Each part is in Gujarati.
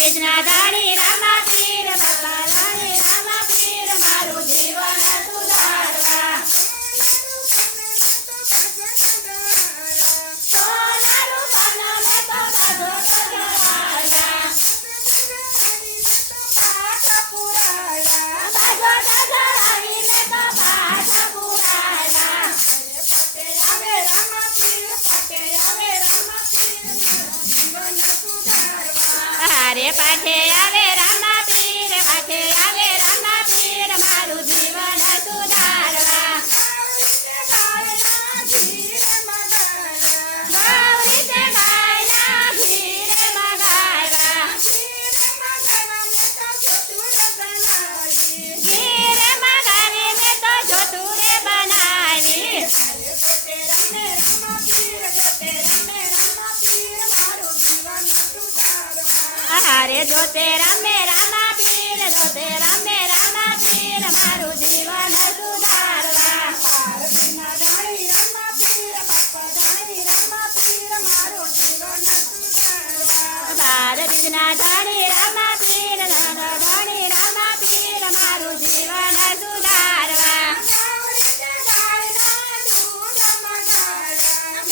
બીજના ધાણી રામા પીર બાપા ધાણી રામા પીર મારું જીવન સુધારવા સોનારું પાના મેં તો બાંધો કરાયા બાંધો કરાઈ મેં તો પાઠ પુરાયા આવે રામા પીર પાટે આવે રામા પીર જીવન સુધારવા અરે પાઠે આવે રામા પીર પાઠે આવે રામા પીર મારું જીવન સુધારવા ગૌરી તે ગાયના ઘીરે મગાવ્યા ઘીરે મગાવી મેં તો જોતુરે બનાવી અરે જોતે રમે રામા પીર જોતે રમે રામા પીર મારું જીવન સુધારવા બાર બીજના ધાણી રામા પીર ધાણી રામા પીર મારું જીવન સુધારવા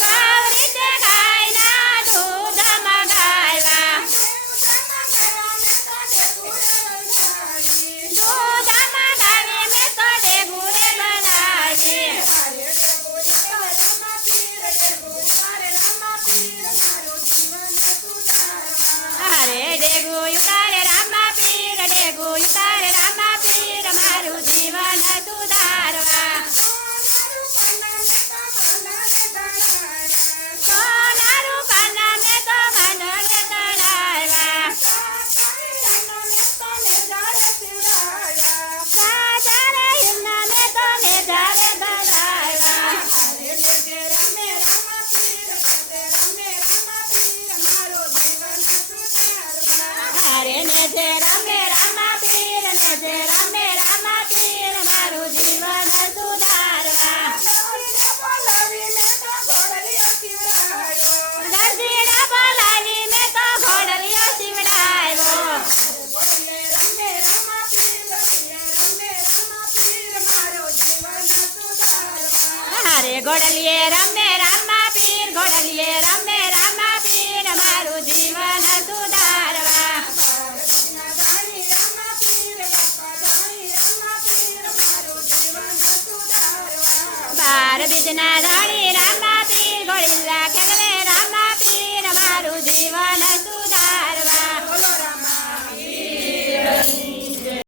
ગૌરી તે ગાયના દૂધ મગાવ્યા દૂધ મગાવી મેં તો ડેગુરે બનાવી અરે ડેગુ ઉતારે રામા પીર ડેગુ ઉતારે રામા પીર મારું જીવન સુધારવા સોનારું પાના મેં તો બાંધણે તણાવ્યા સાચારે હિરના મેં તો નેજારે બનાવ્યા અરે નેજે રમે રામા પીર નેજે રમે રામા પીર મારું જીવન સુધારવા દર્દીને બોલાવી મેં તો ઘોડલીઓ સીવડાવ્યો અરે ઘોડલીએ રમે રામા પીર ઘોડલીએ રમે રામા પીર મારું જીવન સુધારવા બાર બીજના